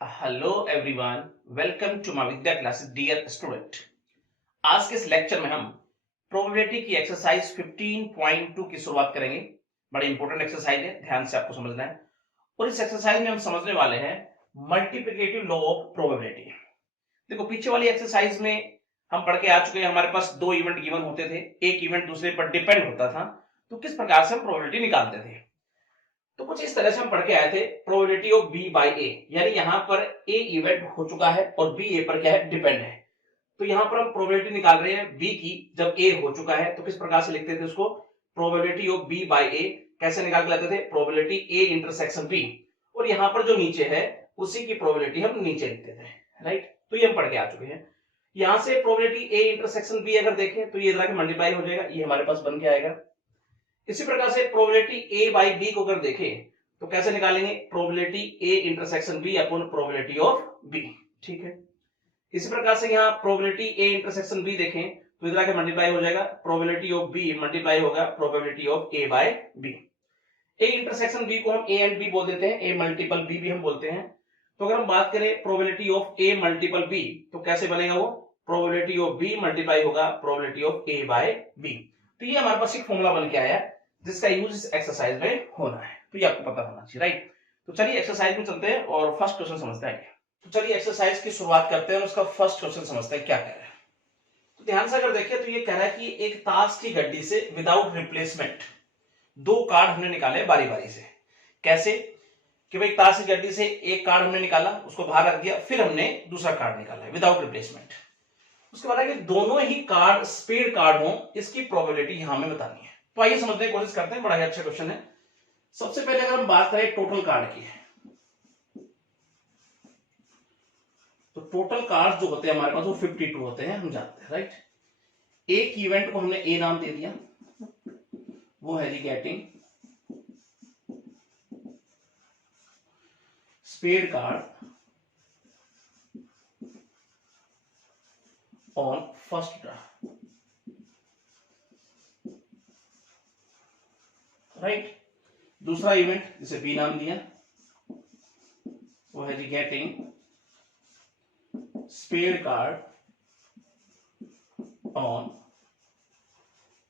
Hello everyone, welcome to my Vidya classes dear student. आज के इस लेक्चर में हम प्रोबेबिलिटी की एक्सरसाइज 15.2 की शुरुआत करेंगे। बड़ी इंपॉर्टेंट एक्सरसाइज है, ध्यान से आपको समझना है। और इस एक्सरसाइज में हम समझने वाले हैं मल्टीप्लिकेटिव लॉ ऑफ प्रोबेबिलिटी। देखो, पीछे वाली एक्सरसाइज में हम पढ़ के आ चुके हैं। हमारे पास दो इवेंट गिवन होते थे, एक इवेंट दूसरे पर डिपेंड होता था, तो किस प्रकार से हम प्रोबेबिलिटी निकालते थे। तो कुछ इस तरह से हम पढ़ के आए थे, प्रोबेबिलिटी ऑफ बी बाई ए, यानी यहां पर ए इवेंट हो चुका है और बी ए पर क्या है, डिपेंड है। तो यहां पर हम प्रोबेबिलिटी निकाल रहे हैं बी की, जब ए हो चुका है तो किस प्रकार से लिखते थे उसको, प्रोबेबिलिटी ऑफ बी बाई ए। कैसे निकाल के लाते थे, प्रोबेबिलिटी ए इंटरसेक्शन बी, और यहां पर जो नीचे है उसी की प्रोबेबिलिटी हम नीचे लिखते थे। राइट, तो ये हम पढ़ के आ चुके हैं। यहां से प्रोबेबिलिटी ए इंटरसेक्शन बी अगर देखें तो ये इधर के मल्टीप्लाई हो जाएगा, ये हमारे पास बन के आएगा। इसी प्रकार से प्रोबेबिलिटी ए बाई बी को अगर देखें तो कैसे निकालेंगे, probability A intersection B upon probability of B. ठीक है, इसी प्रकार से यहाँ प्रोबेबिलिटी ए इंटरसेक्शन बी देखें तो इधर आके मल्टीप्लाई हो जाएगा, प्रोबेबिलिटी ऑफ बी मल्टीप्लाई होगा probability of A by B. A intersection B को हम ए एंड बी बोल देते हैं, ए मल्टीपल बी भी हम बोलते हैं। तो अगर हम बात करें probability of A multiple B तो कैसे बनेगा वो, प्रोबेबिलिटी ऑफ बी मल्टीप्लाई होगा probability of A by B. तो ये हमारे पास एक फॉर्मूला बन के आया जिसका यूज इस एक्सरसाइज में होना है, तो ये आपको पता होना चाहिए। राइट, तो चलिए एक्सरसाइज में चलते हैं और फर्स्ट क्वेश्चन समझते हैं। तो चलिए एक्सरसाइज की शुरुआत करते हैं और उसका फर्स्ट क्वेश्चन समझते हैं क्या कह रहा है। तो ध्यान से अगर देखें तो ये कह रहा है कि एक ताश की गड्डी से विदाउट रिप्लेसमेंट दो कार्ड हमने निकाले बारी बारी से। कैसे कि भाई ताश की गड्डी से एक कार्ड हमने निकाला, उसको बाहर रख दिया, फिर हमने दूसरा कार्ड निकाला विदाउट रिप्लेसमेंट। उसके बाद है कि दोनों ही कार्ड स्पेड कार्ड हो, इसकी प्रोबेबिलिटी यहां में बतानी है। तो आइए समझने की कोशिश करते हैं, बड़ा ही अच्छा क्वेश्चन है। सबसे पहले अगर हम बात करें टोटल कार्ड की, तो टोटल कार्ड जो होते हैं हमारे पास वो 52 होते हैं, हम जानते हैं। राइट, एक इवेंट को हमने ए नाम दे दिया, वो है जी getting spade card on first draw. Right, दूसरा इवेंट जिसे बी नाम दिया वो है जी getting spade card on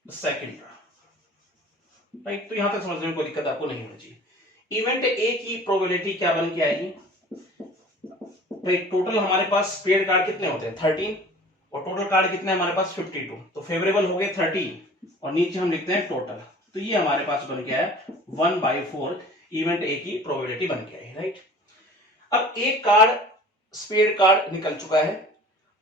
second draw. Right, तो यहां तक समझने में कोई दिक्कत आपको नहीं होनी चाहिए। इवेंट ए की प्रोबेबिलिटी क्या बन के आएगी, भाई टोटल हमारे पास स्पेड कार्ड कितने होते हैं 13, और टोटल कार्ड कितने हमारे पास 52, तो फेवरेबल हो गए 13 और नीचे हम लिखते हैं टोटल। तो ये हमारे पास बन गया है 1/4 इवेंट ए की प्रोबेबिलिटी बन के आई। राइट, अब एक कार्ड स्पेड कार्ड निकल चुका है,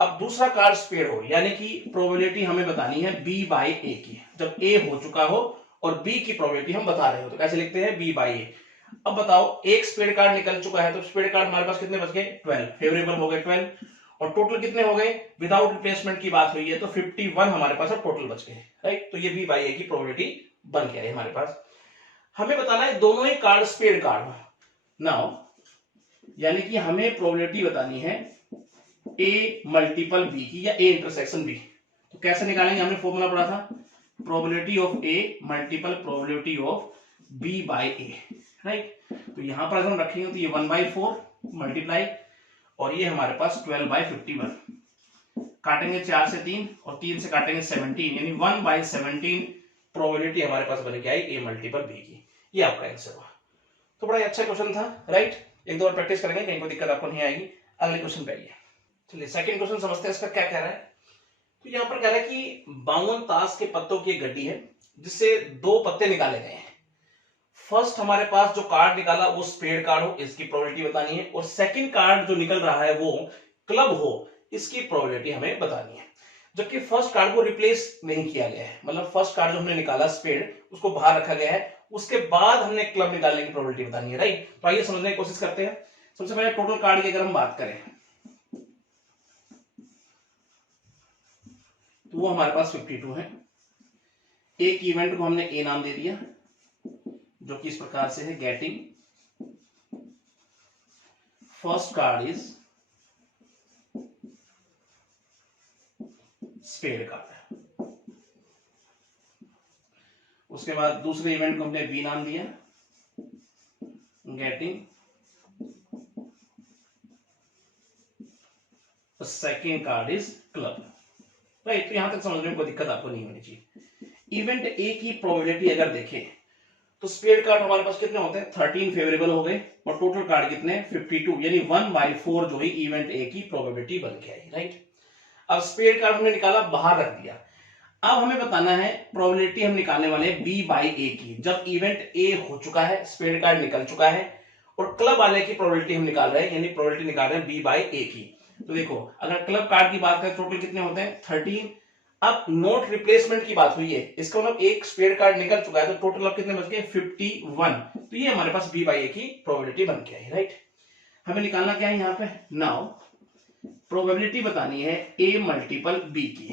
अब दूसरा कार्ड स्पेड हो, यानी कि प्रोबेबिलिटी हमें बतानी है बी बाई ए की। जब ए हो चुका हो और बी की प्रोबेबिलिटी हम बता रहे हो तो कैसे लिखते हैं, बी बाई ए। अब बताओ, एक स्पेड कार्ड निकल चुका है तो स्पेड कार्ड हमारे पास कितने बच गए, 12, फेवरेबल हो गए 12, और टोटल कितने हो गए, विदाउट रिप्लेसमेंट की बात हुई है तो 51 हमारे पास अब टोटल बच गए। राइट, तो ये बी बाई ए की प्रोबेबिलिटी बन गया है हमारे पास। हमें बताना है दोनों ही कार्ड स्पेड कार्ड हो नाउ, यानी कि हमें प्रोबेबिलिटी बतानी है ए मल्टीपल बी की या ए इंटरसेक्शन बी। तो कैसे निकालेंगे, हमने फॉर्मूला पढ़ा था, probability of A multiple probability of B by A. Right, तो यहां पर अगर हम रखेंगे तो ये 1/4 मल्टीप्लाई, और ये हमारे पास 12/51, काटेंगे 4 से 3 और 3 से काटेंगे 17, यानी 1/17 प्रोबेबिलिटी हमारे पास बन के आई ए मल्टीपल बी की। ये आपका आंसर हुआ। तो बड़ा अच्छा क्वेश्चन था। राइट, एक दो बार प्रैक्टिस करेंगे, कहीं कोई दिक्कत आपको नहीं आएगी। अगले क्वेश्चन पे आइए। चलिए सेकंड क्वेश्चन समझते हैं, इसका क्या कह रहा है। तो यहां पर कह रहा है कि 52 ताश के पत्तों की एक गड्डी है जिससे दो पत्ते निकाले गए हैं। फर्स्ट हमारे पास जो कार्ड निकाला वो स्पेड कार्ड हो, इसकी प्रोबेबिलिटी बतानी है, और सेकंड कार्ड जो निकल रहा है वो क्लब हो, इसकी प्रोबेबिलिटी हमें बतानी है। जबकि फर्स्ट कार्ड को रिप्लेस नहीं किया गया है, मतलब फर्स्ट कार्ड जो हमने निकाला स्पेड उसको बाहर रखा गया है, उसके बाद हमने क्लब निकालने की प्रोबेबिलिटी बतानी है। राइट, तो आइए समझने की कोशिश करते हैं। सबसे पहले टोटल कार्ड की अगर हम बात करें तो वो हमारे पास 52 है। एक इवेंट को हमने ए नाम दे दिया जो कि इस प्रकार से है, getting first card is spade card. उसके बाद दूसरे इवेंट को हमने बी नाम दिया, getting second card is club, right. तो यहां तक समझने में कोई दिक्कत आपको नहीं होनी चाहिए। इवेंट ए की प्रोबेबिलिटी अगर देखें तो स्पेड कार्ड हमारे पास कितने होते हैं, 13 फेवरेबल हो गए और टोटल कार्ड कितने, 52, यानी 1/4 जो है इवेंट ए की प्रोबेबिलिटी बन के आई, राइट। अब स्पेड कार्ड हमने निकाला, बाहर रख दिया। अब हमें बताना है प्रोबेबिलिटी हम निकालने वाले हैं बी बाई ए की, जब इवेंट ए हो चुका है, स्पेड कार्ड निकल चुका है और क्लब वाले की प्रोबेबिलिटी हम निकाल रहे हैं, यानी प्रोबेबिलिटी निकाल रहे हैं बी बाई ए की। तो देखो अगर क्लब कार्ड की बात करें टोटल कितने होते हैं, 13। अब नोट रिप्लेसमेंट की बात हुई है, इसका मतलब एक स्पेड कार्ड निकल चुका है, तो टोटल अब कितने बच गए, 51। तो ये हमारे पास बी बाई ए की प्रोबेबिलिटी बन के आई, राइट। हमें निकालना क्या है यहाँ पे, नाउ प्रोबेबिलिटी बतानी है ए मल्टीपल बी की,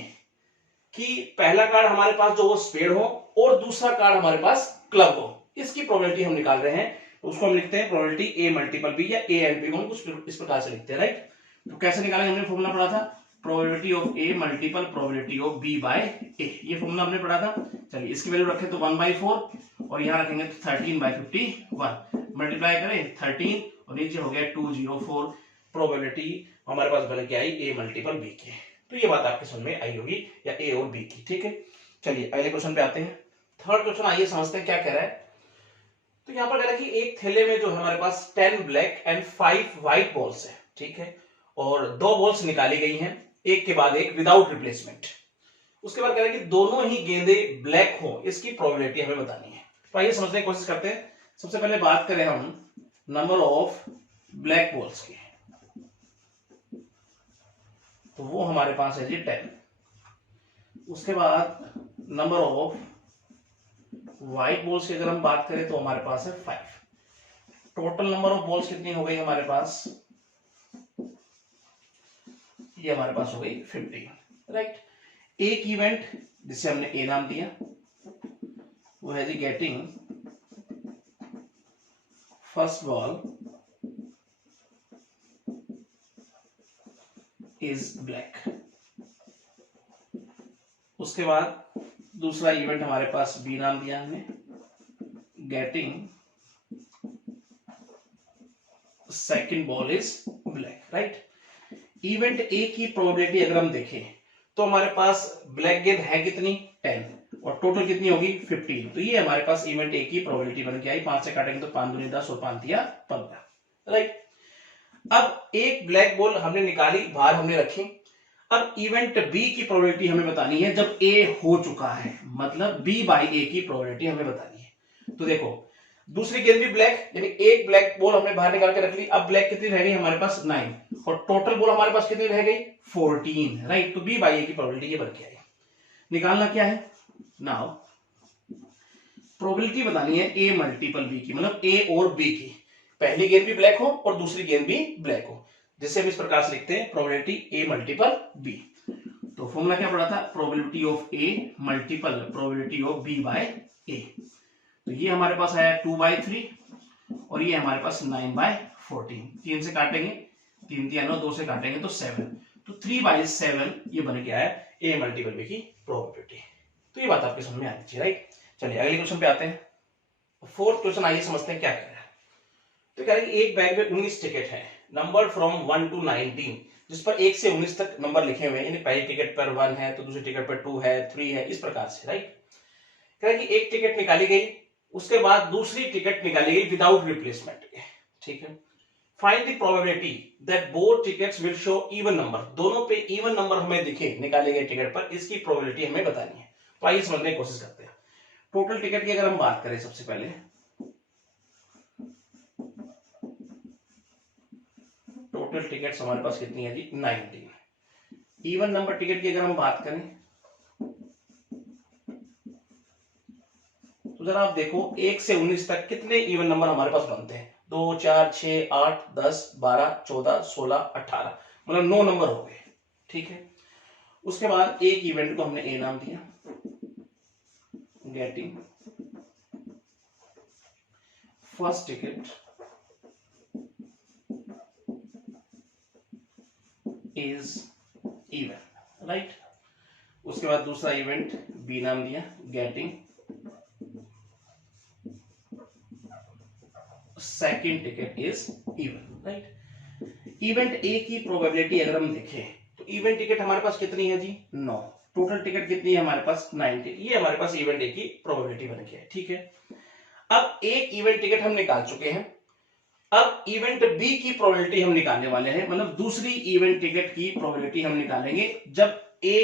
कि पहला कार्ड हमारे पास जो वो स्पेड हो और दूसरा कार्ड हमारे पास क्लब हो, इसकी प्रोबेबिलिटी हम निकाल रहे हैं। तो उसको हम लिखते हैं प्रोबेबिलिटी ए मल्टीपल बी, या ए एंड बी को हम कुछ इस प्रकार से लिखते हैं, राइट। तो कैसे निकालेंगे, हमने फॉर्मूला पढ़ा था, probability of A multiple probability of B by a, ये फॉर्मूला हमने पढ़ा था। चलिए इसकी वैल्यू रखें तो 1/4 और यहां रखेंगे तो 13/51, मल्टीप्लाई करें 13 और नीचे हो गया 204, प्रोबेबिलिटी हमारे पास बन के आई ए मल्टीपल बी की। तो ये बात आपके समझ में आई होगी, या ए और बी की, ठीक है। चलिए अगले क्वेश्चन पे आते हैं। थर्ड क्वेश्चन आइए समझते हैं क्या कह रहा है। तो यहां पर कह रहा है कि एक थैले में जो है हमारे पास 10 ब्लैक एंड 5 व्हाइट बॉल्स है, ठीक है, और 2 बॉल्स निकाली गई हैं एक के बाद एक विदाउट रिप्लेसमेंट। उसके बाद कह रहा है कि दोनों ही गेंदे ब्लैक हो, इसकी प्रोबेबिलिटी हमें बतानी है। तो आइए समझने की कोशिश करते हैं। सबसे पहले बात करें हम नंबर ऑफ ब्लैक बॉल्स की, तो वो हमारे पास है जी 10। उसके बाद नंबर ऑफ व्हाइट बॉल्स की अगर हम बात करें तो हमारे पास है 5। टोटल नंबर ऑफ बॉल्स कितनी हो गई हमारे पास, ये हमारे पास हो गई 50, राइट। एक इवेंट जिसे हमने ए नाम दिया वो है जी getting first ball is black. उसके बाद दूसरा इवेंट हमारे पास बी नाम दिया हमने, getting second ball is black, right. Event A की प्रोबेबिलिटी अगर हम देखें तो हमारे पास ब्लैक गेंद है कितनी, 10 और टोटल कितनी होगी 15। तो ये हमारे पास इवेंट ए की प्रोबेबिलिटी बन के आई। 5 से काटेंगे तो 5 दूनी 10 और 5 दिया 15, राइट। अब एक ब्लैक बॉल हमने निकाली, बाहर हमने रखी। अब इवेंट बी की प्रोबेबिलिटी हमें बतानी है जब ए हो चुका है, मतलब बी बाई ए की प्रोबेबिलिटी हमें बतानी है। तो देखो दूसरी गेंद भी ब्लैक, यानी एक ब्लैक बॉल हमने बाहर निकाल के रख ली। अब ब्लैक कितनी रह गई हमारे पास 9 और टोटल बॉल हमारे पास कितनी रह गई 14, राइट। तो बी बाई ए की प्रोबेबिलिटी ये बन के आई। निकालना क्या है, नाउ प्रोबेबिलिटी बतानी है ए मल्टीपल बी की, मतलब ए और बी की, पहली गेंद भी ब्लैक हो और दूसरी गेंद भी ब्लैक हो, जिसे हम इस प्रकार से लिखते हैं प्रोबेबिलिटी ए मल्टीपल बी। तो फॉर्मूला क्या पड़ा था, probability of A multiple probability of B by a. तो ये हमारे पास आया 2/3 और ये हमारे पास 9/14। 3 से काटेंगे, 3 3 9, 2 से काटेंगे तो 7, तो 3/7 ये बन के आया ए मल्टीपल बी की प्रोबेबिलिटी। तो ये बात आपके समझ में आनी चाहिए, राइट। चलिए अगले क्वेश्चन पे आते हैं। फोर्थ क्वेश्चन आइए समझते हैं क्या कह रहा है। तो कह रहा है कि एक बैग में 19 टिकट है, नंबर फ्रॉम 1 to 19, जिस पर 1 से 19 तक नंबर लिखे हुए हैं, यानी पहली टिकट पर 1 है तो दूसरी टिकट पर 2 है, 3 है, इस प्रकार से, राइट। कह रहा है कि एक टिकट निकाली गई, उसके बाद दूसरी टिकट निकाली गई विदाउट रिप्लेसमेंट के, ठीक है। Find the probability that both tickets will show even number, दोनों पे इवन नंबर हमें दिखे निकाले गए टिकट पर, इसकी प्रोबेबिलिटी हमें बतानी है। तो आइए समझने की कोशिश करते हैं। टोटल टिकट की अगर हम बात करें, सबसे पहले टोटल टिकट्स हमारे पास कितनी है जी 19। इवन नंबर टिकट की अगर हम बात करें तो जरा आप देखो 1 से 19 तक कितने इवन नंबर हमारे पास बनते हैं, 2 4 6 8 10 12 14 16 18, मतलब 9 नंबर हो गए, ठीक है। उसके बाद एक इवेंट को हमने ए नाम दिया, getting first ticket is even, right. उसके बाद दूसरा इवेंट बी नाम दिया, getting second ticket is even, right. Event A की प्रोबेबिलिटी अगर हम देखें तो इवेंट टिकट हमारे पास कितनी है जी 9, टोटल टिकट कितनी है हमारे पास 90। ये हमारे पास इवेंट ए की प्रोबेबिलिटी बन गया है, ठीक है। अब एक इवेंट टिकट हम निकाल चुके हैं, अब इवेंट बी की प्रोबेबिलिटी हम निकालने वाले हैं, मतलब दूसरी इवेंट टिकट की प्रोबेबिलिटी हम निकालेंगे जब ए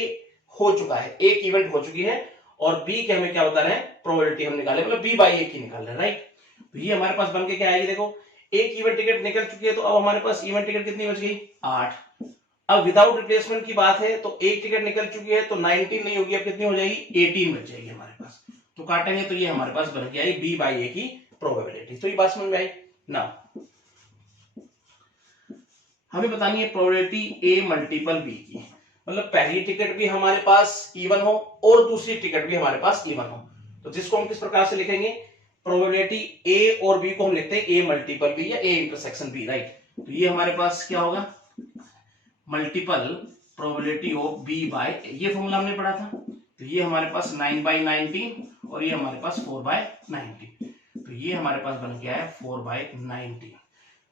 हो चुका है, एक इवेंट हो चुकी है और बी के हमें क्या बताना है प्रोबेबिलिटी हम निकाले, मतलब बी बाई ए की निकाल रहे हैं, राइट। तो ये हमारे पास बन के क्या आएगी, देखो एक इवेंट टिकट निकल चुकी है, तो अब हमारे पास इवेंट टिकट कितनी बच गई 8। अब विदाउट रिप्लेसमेंट की बात है तो एक टिकट निकल चुकी है तो 19 नहीं होगी, अब कितनी हो जाएगी 18 बच जाएगी हमारे पास। तो काटेंगे तो ये हमारे पास बन के आई बी बाई ए की प्रोबेबिलिटी। तो ये बात समझ में आई ना। हमें बतानी है प्रोबेबिलिटी ए मल्टीपल बी की, मतलब पहली टिकट भी हमारे पास इवन हो और दूसरी टिकट भी हमारे पास इवन हो। तो जिसको हम किस प्रकार से लिखेंगे, प्रोबेबिलिटी ए और बी को हम लिखते हैं ए मल्टीपल बी या ए इंटरसेक्शन बी, राइट। तो ये हमारे पास क्या होगा multiple probability of B by, ये फॉर्मूला हमने पढ़ा था। तो ये हमारे पास 9/19 और ये हमारे पास 4/19, तो ये हमारे पास बन गया है 4/19।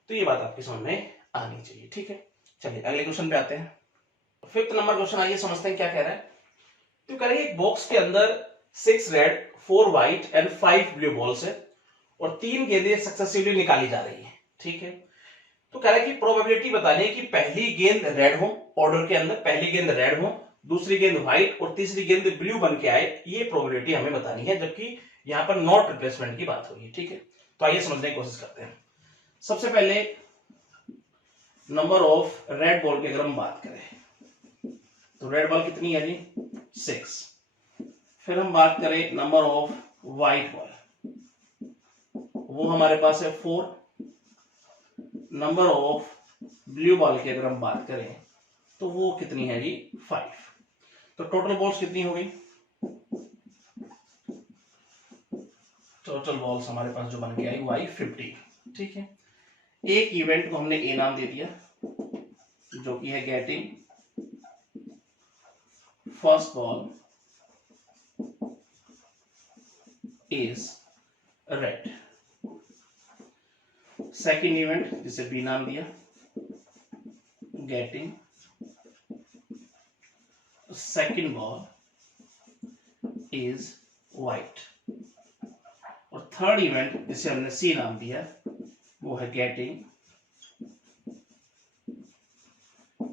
तो ये बात आपकी समझ में आनी चाहिए, ठीक है। चलिए अगले क्वेश्चन पे आते हैं। फिफ्थ नंबर क्वेश्चन, आइए समझते हैं क्या कह रहा है। तो कह रहे हैं एक बॉक्स के अंदर 6 red 4 white and 5 blue balls है और 3 गेंदें सक्सेसिवली निकाली जा रही है, ठीक है। तो कह रहा है कि प्रोबेबिलिटी बतानी है कि पहली गेंद रेड हो, ऑर्डर के अंदर पहली गेंद रेड हो, दूसरी गेंद व्हाइट और तीसरी गेंद ब्लू बन के आए, ये प्रोबेबिलिटी हमें बतानी है, जबकि यहां पर नॉट रिप्लेसमेंट की बात होगी, ठीक है। तो आइए समझने की कोशिश करते हैं। सबसे पहले नंबर ऑफ रेड बॉल की अगर हम बात करें तो रेड बॉल कितनी है जी 6। फिर हम बात करें नंबर ऑफ व्हाइट बॉल, वो हमारे पास है 4। नंबर ऑफ ब्लू बॉल की अगर हम बात करें तो वो कितनी है जी 5। तो टोटल बॉल्स कितनी हो गई, टोटल बॉल्स हमारे पास जो बन के आई वो आई 50, ठीक है। एक इवेंट को हमने ए नाम दे दिया जो कि है getting first ball is red. Second event जिसे बी नाम दिया getting second ball is white. और थर्ड इवेंट जिसे हमने सी नाम दिया वो है getting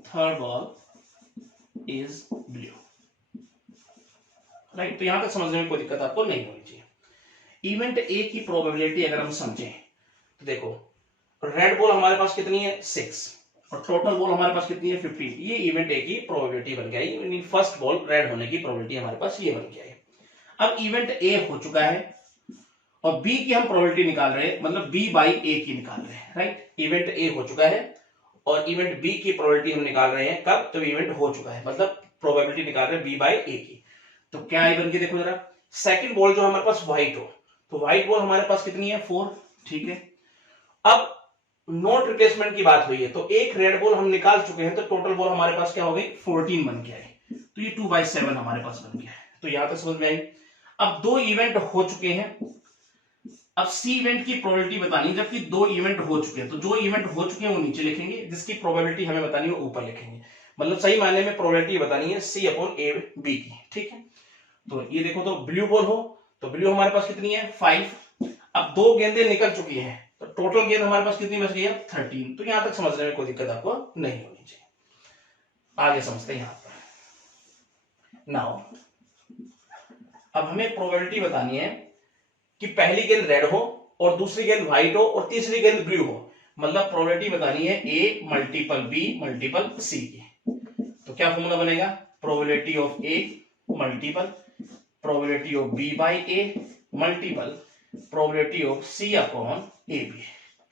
third ball is blue, right. तो यहां तक समझने में कोई दिक्कत आपको नहीं होनी चाहिए। इवेंट ए की प्रोबेबिलिटी अगर हम समझें तो देखो रेड बॉल हमारे पास कितनी है 6 और टोटल बॉल हमारे पास कितनी है 15। ये इवेंट ए की प्रोबेबिलिटी बन गई, फर्स्ट बॉल रेड होने की प्रोबेबिलिटी हमारे पास ये बन गया है। अब इवेंट ए हो चुका है और बी की हम प्रोबेबिलिटी निकाल रहे हैं, मतलब बी बाई ए की निकाल रहे हैं, राइट। इवेंट ए हो चुका है और इवेंट बी की प्रोबेबिलिटी हम निकाल रहे हैं कब, जब इवेंट हो चुका है, मतलब प्रोबेबिलिटी निकाल रहे हैं बी बाई ए की। तो क्या आई बन के देखो जरा, सेकंड बॉल जो हमारे पास व्हाइट हो, तो व्हाइट बॉल हमारे पास कितनी है 4, ठीक है। अब नोट रिप्लेसमेंट की बात हुई है तो एक रेड बॉल हम निकाल चुके हैं, तो टोटल बॉल हमारे पास क्या हो गई 14 बन के आई, तो ये 2/7 हमारे पास बन गया है। तो यहां तक समझ में आई। अब 2 इवेंट हो चुके हैं, अब सी इवेंट की प्रोबेबिलिटी बतानी, जबकि 2 इवेंट हो चुके हैं, तो जो इवेंट हो चुके हैं वो नीचे लिखेंगे, जिसकी प्रोबेबिलिटी हमें बतानी है वो ऊपर लिखेंगे, मतलब सही मायने में प्रोबेबिलिटी बतानी है सी अपॉन ए बी की, ठीक है। तो ये देखो, तो ब्लू बॉल हो तो ब्लू हमारे पास कितनी है 5। अब 2 गेंदें निकल चुकी हैं तो टोटल गेंद हमारे पास कितनी बच गई है 13। तो यहां तक समझने में कोई दिक्कत आपको नहीं होनी चाहिए। आगे समझते हैं यहां पर। नाउ अब हमें प्रोबेबिलिटी बतानी है कि पहली गेंद रेड हो और दूसरी गेंद व्हाइट हो और तीसरी गेंद ब्लू हो, मतलब प्रोबेबिलिटी बतानी है ए मल्टीपल बी मल्टीपल सी की। तो क्या फॉर्मूला बनेगा, probability of A multiple probability of B by A multiple probability of C upon A B,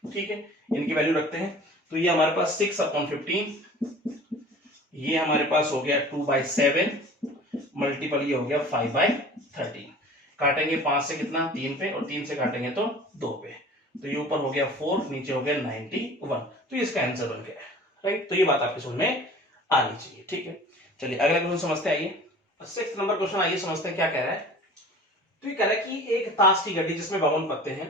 ठीक है। इनकी वैल्यू रखते हैं, तो ये हमारे पास 6/15, ये हमारे पास हो गया 2/7 मल्टीपल ये हो गया 5/13। काटेंगे 5 से कितना 3 पे और 3 से काटेंगे तो 2 पे, तो ये ऊपर हो गया 4 नीचे हो गया 91। तो इसका आंसर बन गया, राइट। तो ये बात आपके समझ में आनी चाहिए, ठीक है। चलिए अगला क्वेश्चन समझते हैं। आइए 6th नंबर क्वेश्चन, आइए समझते हैं क्या कह रहा है। तो ये कह रहा है कि एक ताश की गड्डी जिसमें 52 पत्ते हैं,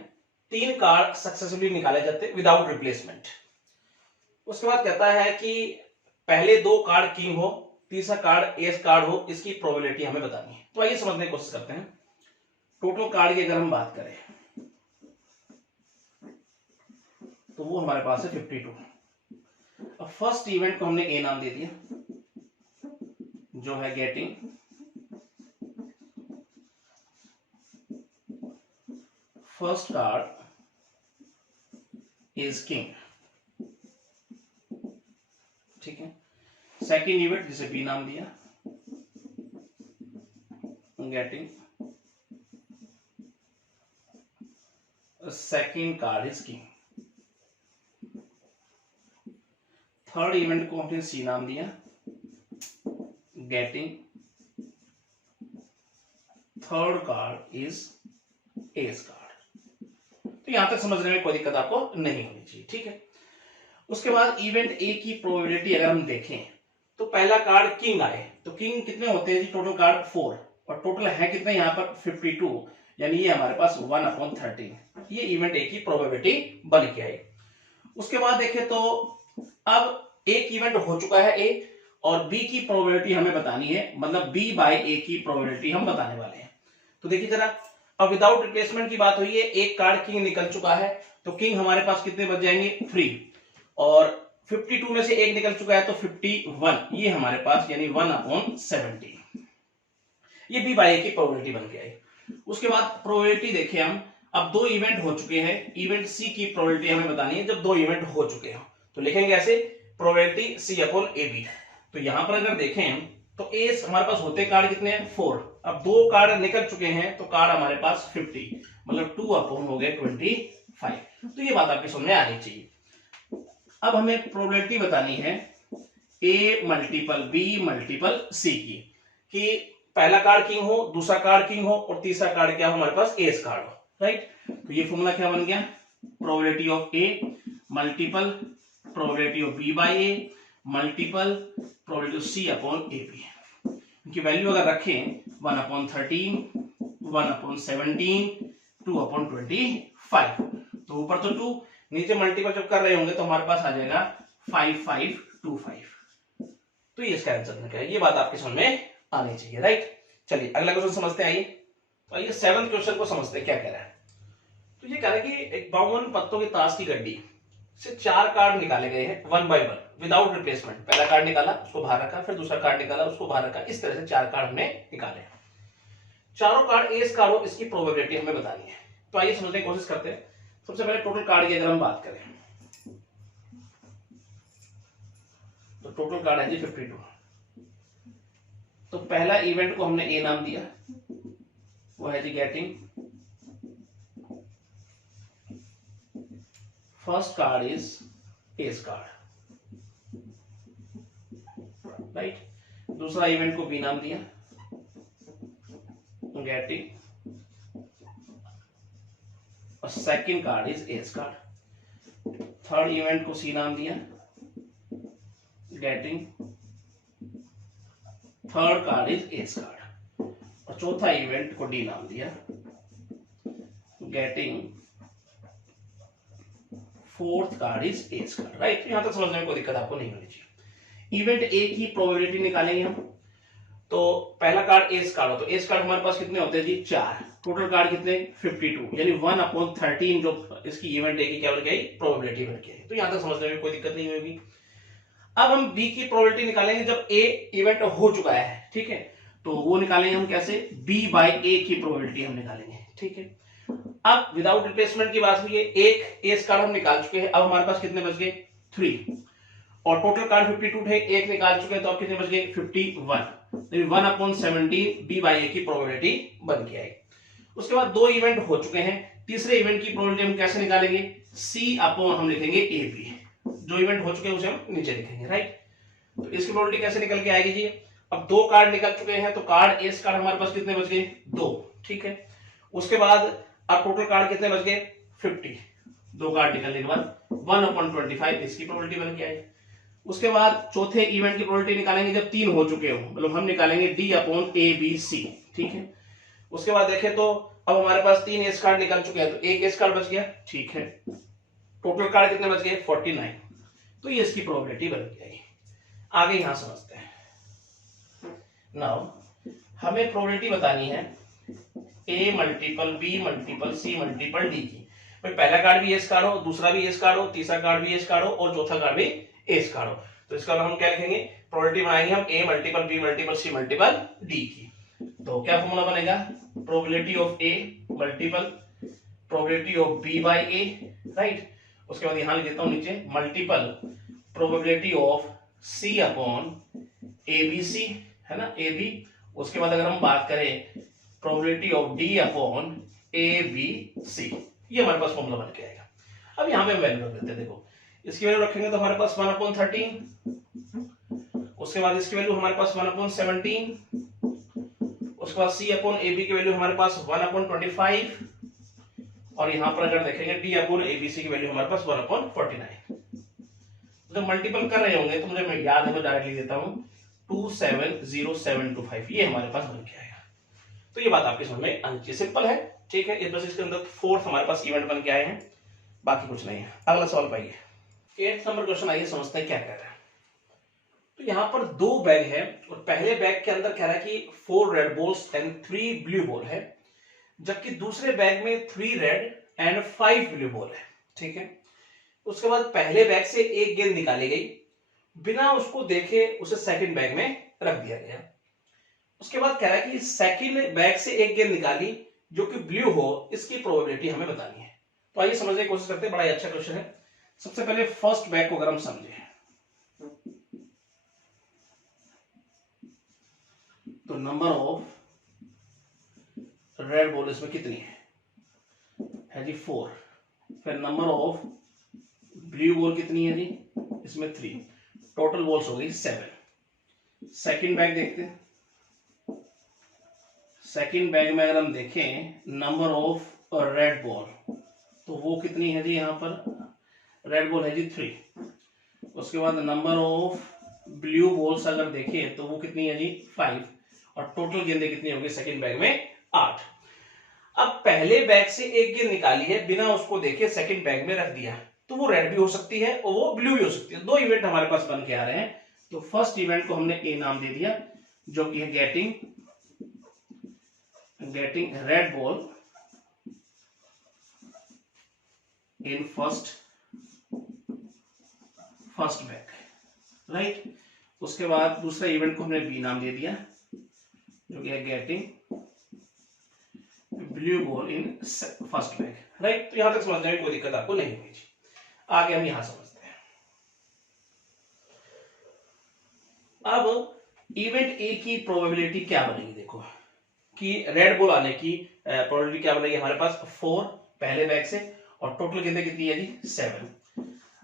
3 कार्ड सक्सेसफुली निकाले जाते हैं विदाउट रिप्लेसमेंट। उसके बाद कहता है कि पहले दो कार्ड किंग हो, तीसरा कार्ड एस कार्ड हो, इसकी प्रोबेबिलिटी हमें बतानी है। तो आइए समझने की कोशिश करते हैं। टोटल कार्ड की अगर हम बात करें तो वो हमारे पास है 52। अब फर्स्ट इवेंट को हमने ए नाम दे दिया, जो है getting first card is king, ठीक है। सेकेंड इवेंट जिसे बी नाम दिया, getting second card is king. Third event को हमने सी नाम दिया, getting third card is ace card. तो यहां तक समझने में कोई दिक्कत आपको नहीं होनी चाहिए, ठीक है। उसके बाद इवेंट ए की प्रोबेबिलिटी अगर हम देखें तो पहला कार्ड किंग आए, तो किंग कितने होते हैं जी? टोटल कार्ड 4, और टोटल है कितने यहाँ पर 52, यानी ये हमारे पास 1/13। ये इवेंट ए की प्रोबेबिलिटी बन के आई। उसके बाद देखें तो अब एक इवेंट हो चुका है ए, और बी की प्रोबेबिलिटी हमें बतानी है, मतलब बी बाय ए की प्रोबेबिलिटी हम बताने वाले हैं। तो देखिए जरा, अब विदाउट रिप्लेसमेंट की बात हुई है, एक कार्ड किंग निकल चुका है, तो किंग हमारे पास कितने बच जाएंगे? 3, और 52 में से एक निकल चुका है तो 51, ये हमारे पास यानी 1/17। ये बी बाय ए की प्रोबेबिलिटी बन के आई। उसके बाद प्रोबेबिलिटी देखें हम, अब दो इवेंट हो चुके हैं, इवेंट सी की प्रोबेबिलिटी हमें बतानी है जब दो इवेंट हो चुके हैं। तो लिखेंगे ऐसे, प्रोबेबिलिटी C/AB। तो यहां पर अगर देखें तो ए हमारे पास होते कार्ड कितने हैं? 4। अब दो कार्ड निकल चुके हैं तो कार्ड हमारे पास 50, मतलब 2 हो गए 25। तो ये बात आपके सामने आनी चाहिए। अब हमें प्रोबेबिलिटी बतानी है A multiple B multiple C की, कि पहला कार्ड किंग हो, दूसरा कार्ड किंग हो, और तीसरा कार्ड क्या हो? हमारे पास एस कार्ड हो, राइट। तो ये फॉर्मूला क्या बन गया? Probability of A multiple probability of B by A multiple probability of C/AB। इनकी वैल्यू अगर रखें 1/13, 1/17, 2/25, तो ऊपर तो 2, नीचे मल्टीपल जब कर रहे होंगे तो हमारे पास आ जाएगा 5525। तो ये इसका आंसर निकलेगा। ये बात आपके समझ में आनी चाहिए, राइट। चलिए अगला क्वेश्चन समझते हैं। आइए तो आइए 7th क्वेश्चन को समझते हैं क्या कह रहा है। तो ये कह रहा है कि एक 52 पत्तों की ताश की गड्डी से 4 कार्ड निकाले गए हैं 1 बाय 1 विदाउट रिप्लेसमेंट। पहला कार्ड निकाला, उसको बाहर रखा, फिर दूसरा कार्ड निकाला, उसको बाहर रखा, इस तरह से 4 कार्ड हमने निकाले। चारों कार्ड एस कार्ड हो, इसकी प्रोबेबिलिटी हमें बतानी है। तो आइए समझने की कोशिश करते हैं। सबसे पहले टोटल कार्ड की अगर हम बात करें तो टोटल कार्ड है जी 52। तो पहला इवेंट को हमने ए नाम दिया, वो है जी getting first card is ace card, right. दूसरा इवेंट को बी नाम दिया, getting second card is ace card. Third event को सी नाम दिया, getting third card is ace card. और चौथा इवेंट को डी नाम दिया, getting fourth card is ace card, right. यहां तक समझने में कोई दिक्कत आपको नहीं होनी चाहिए। इवेंट ए की प्रोबेबिलिटी निकालेंगे हम। तो पहला कार्ड एस कार्ड हो, तो एस कार्ड हमारे पास कितने होते हैं जी? 4। टोटल कार्ड कितने? 52, यानी 1/13 जो इसकी इवेंट ए की क्या बन गई? प्रोबेबिलिटी बन गई। तो यहां तक समझने में कोई दिक्कत नहीं होगी। अब हम बी की प्रोबेबिलिटी निकालेंगे जब ए इवेंट हो चुका है, ठीक है। तो वो निकालेंगे हम कैसे? बी बाय ए की प्रोबेबिलिटी हम निकालेंगे, ठीक है। अब विदाउट रिप्लेसमेंट की बात हुई है, एक एस कार्ड हम निकाल चुके हैं, अब हमारे पास कितने बच गए? 3, और टोटल कार्ड 52 थे, एक निकाल चुके हैं, तो अब कितने बच गए? 51। 1/17 बी बाय ए की प्रोबेबिलिटी बन के आई। उसके बाद दो इवेंट हो चुके हैं, तीसरे इवेंट की प्रोबेबिलिटी हम कैसे निकालेंगे? C/, हम लिखेंगे AB। जो इवेंट हो चुके हैं उसे हम नीचे लिखेंगे, राइट। तो इसकी प्रोबेबिलिटी कैसे निकल के आएगी जी? अब दो कार्ड निकल चुके हैं, तो कार्ड एस कार्ड हमारे पास कितने बच गए? 2, ठीक है। उसके बाद अब टोटल कार्ड कितने बच गए? 50। दो कार्ड निकलने के बाद 1/25 इसकी प्रोबेबिलिटी बन के आई। उसके बाद चौथे इवेंट की प्रोबेबिलिटी निकालेंगे जब 3 हो चुके हो, मतलब हम निकालेंगे D/ABC, ठीक है। उसके बाद देखें तो अब हमारे पास 3 एस कार्ड निकल चुके हैं, तो एक एस कार्ड बच गया, ठीक है। टोटल कार्ड कितने बच गए? 49। तो ये इसकी प्रोबेबिलिटी बन गई। आगे यहां समझते हैं। नाउ हमें प्रोबेबिलिटी बतानी है ए मल्टीपल बी मल्टीपल सी मल्टीपल डी की। भाई पहला कार्ड भी एस कार्ड हो, दूसरा भी एस कार्ड हो, तीसरा कार्ड भी एस कार्ड हो और चौथा कार्ड भी एस कार्ड हो। तो इसका हम क्या लिखेंगे, प्रोबेबिलिटी बनाएंगे हम A multiple B multiple C multiple D की। तो क्या फॉर्मूला बनेगा, probability of A multiple probability of B by A, right. उसके बाद यहां लिख देता हूं नीचे multiple probability of C upon A B C, है ना, ए बी। उसके बाद अगर हम बात करें probability of D upon A B C, ये हमारे पास फॉर्मूला बन के आएगा। अब यहां पे हम वैल्यू रख देते हैं। देखो इसकी वैल्यू रखेंगे तो हमारे पास 1/13, उसके बाद इसकी वैल्यू हमारे पास 1/17, उसके बाद सी अपॉन ए बी की वैल्यू हमारे पास 1/25 और यहां पर अगर देखेंगे D upon A B C की वैल्यू हमारे पास 1/49। जब मल्टीपल कर रहे होंगे तो मुझे याद है, मैं डायरेक्ट लिख देता हूं 270725, ये हमारे पास बन के आएगा। तो ये बात आपकी समझ में आनी चाहिए, सिंपल है, ठीक है। इस बस इसके अंदर फोर्थ हमारे पास इवेंट बन के आए हैं, बाकी कुछ नहीं है। अगला सवाल पाइए, 8th नंबर क्वेश्चन आइए समझते हैं क्या कह रहा है। तो यहाँ पर 2 बैग है और पहले बैग के अंदर कह रहा है कि 4 red balls and 3 blue ball है, जबकि दूसरे बैग में 3 रेड एंड 5 ब्लू बॉल है, ठीक है। उसके बाद पहले बैग से एक गेंद निकाली गई, बिना उसको देखे उसे सेकंड बैग में रख दिया गया। उसके बाद कह रहा है कि सेकंड बैग से एक गेंद निकाली जो कि ब्लू हो, इसकी प्रोबेबिलिटी हमें बतानी है। तो आइए समझने की कोशिश करते हैं, बड़ा ही अच्छा क्वेश्चन है। सबसे पहले फर्स्ट बैग को अगर हम समझे तो नंबर ऑफ रेड बॉल इसमें कितनी है जी 4। फिर नंबर ऑफ ब्लू बॉल कितनी है जी, इसमें 3, टोटल बॉल्स हो गई 7। सेकंड बैग देखते हैं, सेकंड बैग में अगर हम देखें नंबर ऑफ रेड बॉल तो वो कितनी है जी, यहां पर रेड बॉल है जी 3। उसके बाद नंबर ऑफ ब्लू बॉल्स अगर देखें तो वो कितनी है जी 5 और टोटल गेंदें कितनी होगी सेकंड बैग में 8। अब पहले बैग से एक गेंद निकाली है, बिना उसको देखे सेकंड बैग में रख दिया, तो वो रेड भी हो सकती है और वो ब्लू भी हो सकती है। 2 इवेंट हमारे पास बन के आ रहे हैं। तो फर्स्ट इवेंट को हमने ए नाम दे दिया, जो कि है getting red ball in first bag, right. उसके बाद दूसरा इवेंट को हमने बी नाम दे दिया, जो कि है getting blue ball in first bag, right. तो यहां तक समझने में कोई दिक्कत आपको नहीं होगी। आगे हम यहां समझते हैं। अब इवेंट ए की प्रोबेबिलिटी क्या बनेगी, देखो कि रेड बॉल आने की प्रोबेबिलिटी क्या बनेगी हमारे पास 4 पहले बैग से और टोटल गेंदें कितनी है जी 7।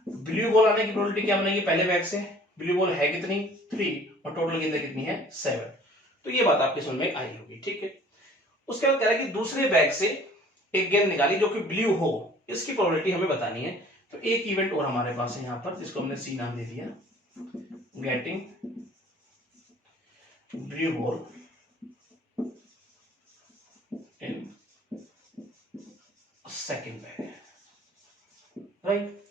ब्लू बॉल आने की प्रोबेबिलिटी क्या बनेगी पहले बैग से, ब्लू बॉल है कितनी 3 और टोटल गेंदें कितनी है 7। तो ये बात आपकी समझ में आई होगी, ठीक है। उसके बाद कह रहा है कि दूसरे बैग से एक गेंद निकाली जो कि ब्लू हो, इसकी प्रोबेबिलिटी हमें बतानी है। तो एक इवेंट और हमारे पास है यहां पर, जिसको हमने सी नाम दे दिया, getting blue ball in second bag, right.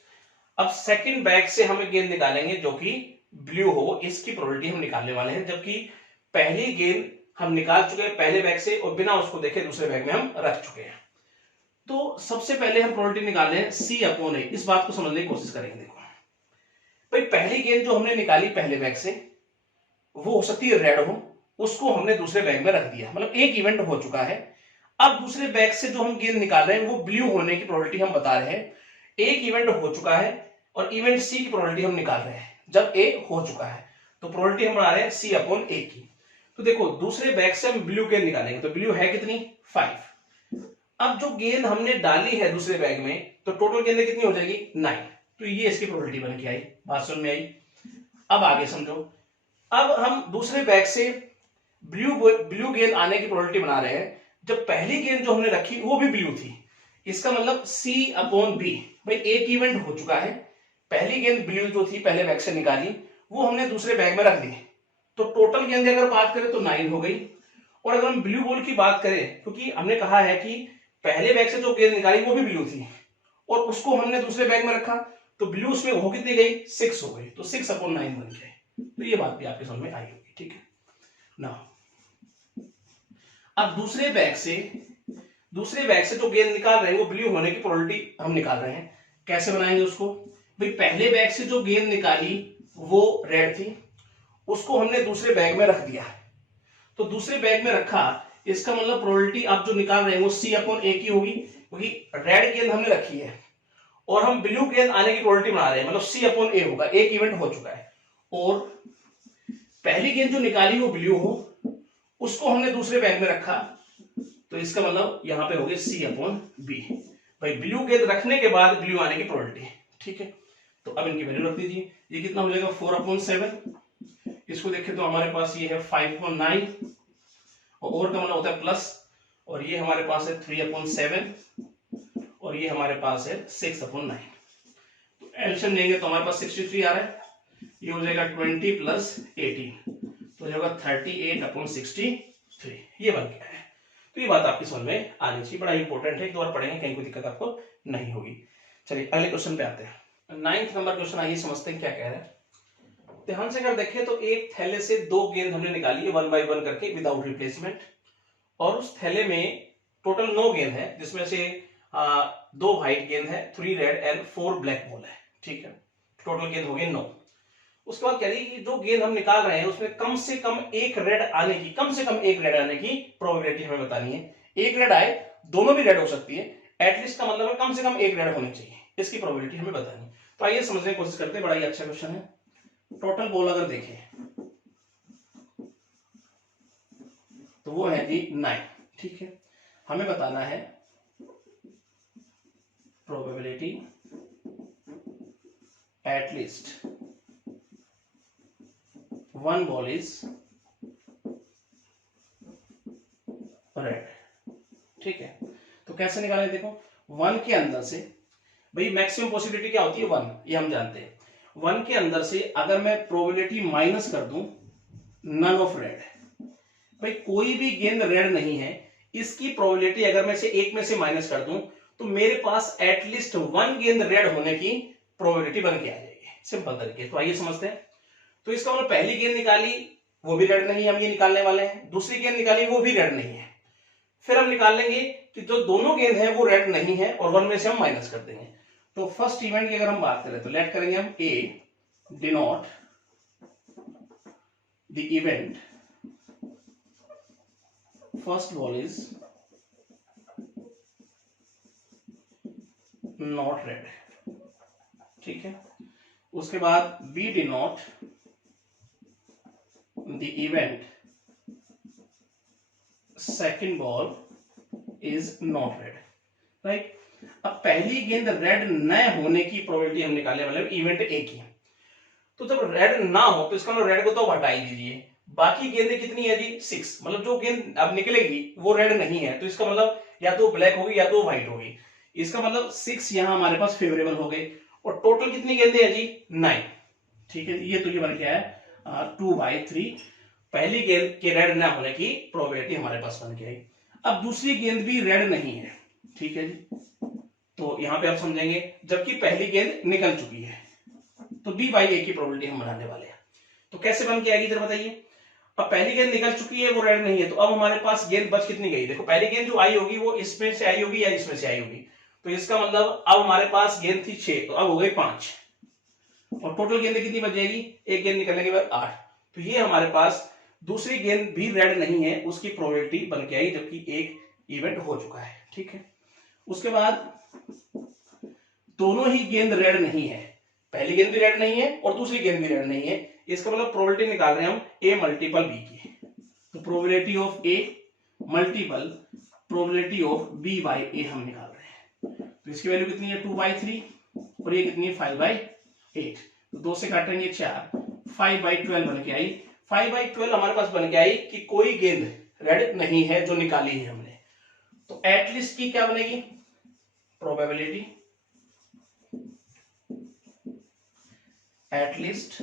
अब सेकंड बैग से हम एक गेंद निकालेंगे जो कि ब्लू हो, इसकी प्रोबेबिलिटी हम निकालने वाले हैं, जबकि पहली गेंद हम निकाल चुके हैं पहले बैग से और बिना उसको देखे दूसरे बैग में हम रख चुके हैं। तो सबसे पहले हम प्रोबेबिलिटी निकाल हैं सी अपॉन ए। इस बात को समझने की कोशिश करेंगे। देखो भाई पहली गेंद जो हमने निकाली पहले बैग से वो हो सकती है रेड हो, उसको हमने दूसरे बैग में रख दिया, मतलब एक इवेंट हो चुका है। अब दूसरे बैग से जो हम गेंद निकाल रहे हैं वो ब्लू होने की प्रोबेबिलिटी हम बता रहे हैं। एक इवेंट हो चुका है और इवेंट सी की प्रोबेबिलिटी हम निकाल रहे हैं जब ए हो चुका है, तो प्रोबेबिलिटी हम बना रहे हैं सी अपॉन ए की। तो देखो दूसरे बैग से हम ब्लू गेंद निकालेंगे तो ब्लू है कितनी 5। अब जो गेंद हमने डाली है दूसरे बैग में तो टोटल गेंदें कितनी हो जाएगी 9। तो ये इसकी प्रोबेबिलिटी बन के आई, बात समझ में आई। अब आगे समझो, अब हम दूसरे बैग से ब्लू गेंद आने की प्रोबेबिलिटी बना रहे हैं जब पहली गेंद जो हमने रखी वो भी ब्लू थी। इसका मतलब सी अपॉन बी, भाई एक इवेंट हो चुका है, पहली गेंद ब्लू जो थी पहले बैग से निकाली वो हमने दूसरे बैग में रख दी, तो टोटल गेंदें अगर बात करें तो 9 हो गई। और अगर हम ब्लू बॉल की बात करें, क्योंकि हमने कहा है कि पहले बैग से जो गेंद निकाली वो भी ब्लू थी और उसको हमने दूसरे बैग में रखा, तो ब्लू उसमें हो कितनी गई 6 हो गई, तो 6 अपॉन 9 बन गए। तो ये बात भी आपके समझ में आई होगी, ठीक है ना। अब दूसरे बैग से जो गेंद निकाल रहे हैं वो ब्लू होने की प्रोबेबिलिटी हम निकाल रहे हैं। कैसे बनाएंगे उसको? भाई पहले बैग से जो गेंद निकाली वो रेड थी, उसको हमने दूसरे बैग में रख दिया। तो दूसरे बैग में रखा, इसका मतलब प्रोबेबिलिटी आप जो निकाल रहे हैं वो C/A की होगी, क्योंकि रेड गेंद हमने रखी है और हम ब्लू गेंद आने की प्रोबेबिलिटी बना रहे हैं, मतलब C/A होगा, एक इवेंट हो चुका है। और पहली गेंद जो निकाली वो ब्लू हो, उसको हमने दूसरे बैग में रखा, तो इसका मतलब यहां पे हो गया C/B। भाई ब्लू गेंद रखने के बाद ब्लू आने की प्रोबेबिलिटी, ठीक है। तो अब इनकी वैल्यू रख दीजिए। ये कितना हो जाएगा 4/7। इसको देखें तो हमारे पास ये है 5/9 और का मतलब होता है प्लस, और ये हमारे पास है 3/7 और ये हमारे पास है 6/9। तो एडिशन लेंगे तो हमारे पास 63 आ रहा है। ये हो जाएगा 20 + 18, तो हो जाएगा 38/63। ये बन गया है। तो ये बात आपकी समझ में आनी चाहिए, बड़ा इंपॉर्टेंट है, एक बार पढ़ेंगे कहीं कोई दिक्कत आपको नहीं होगी। चलिए अगले क्वेश्चन पे आते हैं। 9th नंबर क्वेश्चन, आइए समझते हैं क्या कह रहा है। ध्यान से अगर देखें तो एक थैले से 2 गेंद हमने निकाली है 1 by 1 करके विदाउट रिप्लेसमेंट, और उस थैले में टोटल 9 गेंद है, जिसमें से 2 व्हाइट गेंद है, 3 रेड एंड 4 ब्लैक बॉल है, ठीक है। टोटल गेंद हो गए 9। उसके बाद कह रही है कि जो गेंद हम निकाल रहे हैं उसमें कम से कम एक रेड आने की प्रोबेबिलिटी हमें बतानी है। एक रेड आए, दोनों भी रेड हो सकती है, एटलीस्ट का मतलब है कम से कम एक रेड होनी चाहिए, इसकी प्रोबेबिलिटी हमें बतानी है। तो आइए समझने की कोशिश करते हैं, बड़ा ही अच्छा क्वेश्चन है। टोटल बॉल अगर देखें तो वो है जी 9, ठीक है। हमें बताना है probability at least 1 ball is red, ठीक है। तो कैसे निकालें? देखो 1 के अंदर से, भाई मैक्सिमम पॉसिबिलिटी क्या होती है 1, ये हम जानते हैं। 1 के अंदर से अगर मैं प्रोबेबिलिटी माइनस कर दूं नन ऑफ रेड, भाई कोई भी गेंद रेड नहीं है, इसकी प्रोबेबिलिटी अगर मैं से एक में से माइनस कर दूं तो मेरे पास एटलीस्ट 1 गेंद रेड होने की प्रोबेबिलिटी बन के आ जाएगी, सिंपल तरीके। तो आइए समझते हैं। तो इसका मतलब पहली गेंद निकाली वो भी रेड नहीं है, हम ये निकालने वाले हैं। दूसरी गेंद निकाली वो भी रेड नहीं है। फिर हम निकाल लेंगे कि जो दोनों गेंद है वो रेड नहीं है और 1 में से हम माइनस कर देंगे। तो फर्स्ट इवेंट की अगर हम बात करें तो लेट करेंगे हम A denote the event first ball is not red, ठीक है। उसके बाद B denote the event second ball is not red, right. अब पहली गेंद रेड न होने की प्रोबेबिलिटी हम निकालने वाले इवेंट ए की। तो जब रेड ना हो तो इसका मतलब रेड को तो हटा ही दीजिए, बाकी गेंदें कितनी है जी 6, मतलब जो गेंद अब निकलेगी वो रेड नहीं है, तो इसका मतलब या तो ब्लैक होगी या तो व्हाइट होगी। इसका मतलब 6 यहां हमारे पास फेवरेबल हो गए, और टोटल कितनी गेंदें हैं जी 9, ठीक है। ये तो ये बन गया है 2/3, पहली गेंद के रेड ना होने की प्रोबेबिलिटी हमारे पास बन गई। अब दूसरी गेंद भी रेड नहीं है, ठीक है जी। तो यहां पे आप समझेंगे जबकि पहली गेंद निकल चुकी है, तो B/A की प्रोबेबिलिटी हम बनाने वाले हैं। तो कैसे बन के आएगी जरा बताइए। अब पहली गेंद निकल चुकी है, वो रेड नहीं है, तो अब हमारे पास गेंद बच कितनी गई? देखो पहली गेंद जो आई होगी वो इसमें से आई होगी या इसमें से आई होगी, तो इसका मतलब अब हमारे पास गेंद थी 6, तो अब हो गई 5, और टोटल गेंदें कितनी बच जाएगी? एक गेंद निकलने के बाद 8। तो ये हमारे पास दूसरी गेंद भी रेड नहीं है, उसकी प्रोबेबिलिटी बन के आई, जबकि एक इवेंट हो चुका है, ठीक है। उसके बाद दोनों ही गेंद रेड नहीं है, पहली गेंद भी रेड नहीं है और दूसरी गेंद भी रेड नहीं है, इसका मतलब प्रोबेबिलिटी निकाल रहे हैं हम A मल्टीपल B की। तो probability of A multiple probability of B/A हम निकाल रहे हैं। तो इसकी वैल्यू कितनी है 2/3, और ये कितनी है 5/8। तो 2 से काटेंगे 4, 5/12 बन के आई। 5/12 हमारे पास बन के आई कि कोई गेंद रेड नहीं है जो निकाली है हमने। तो एटलीस्ट की क्या बनेगी? Probability at least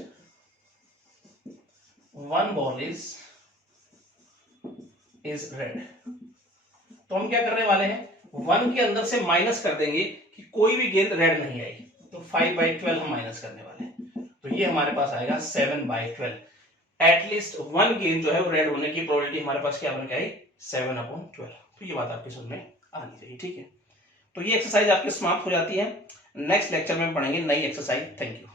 1 ball is red। तो हम क्या करने वाले हैं, 1 के अंदर से माइनस कर देंगे कि कोई भी गेंद रेड नहीं आई, तो 5/12 हम माइनस करने वाले हैं। तो तो ये हमारे पास आएगा 7/12। एटलीस्ट 1 गेंद जो है वो रेड होने की प्रोबेबिलिटी हमारे पास क्या बन के आई 7/12। तो ये बात आपकी समझ में आनी चाहिए, ठीक है। तो ये एक्सरसाइज आपकी समाप्त हो जाती है। नेक्स्ट लेक्चर में पढ़ेंगे नई एक्सरसाइज। Thank you.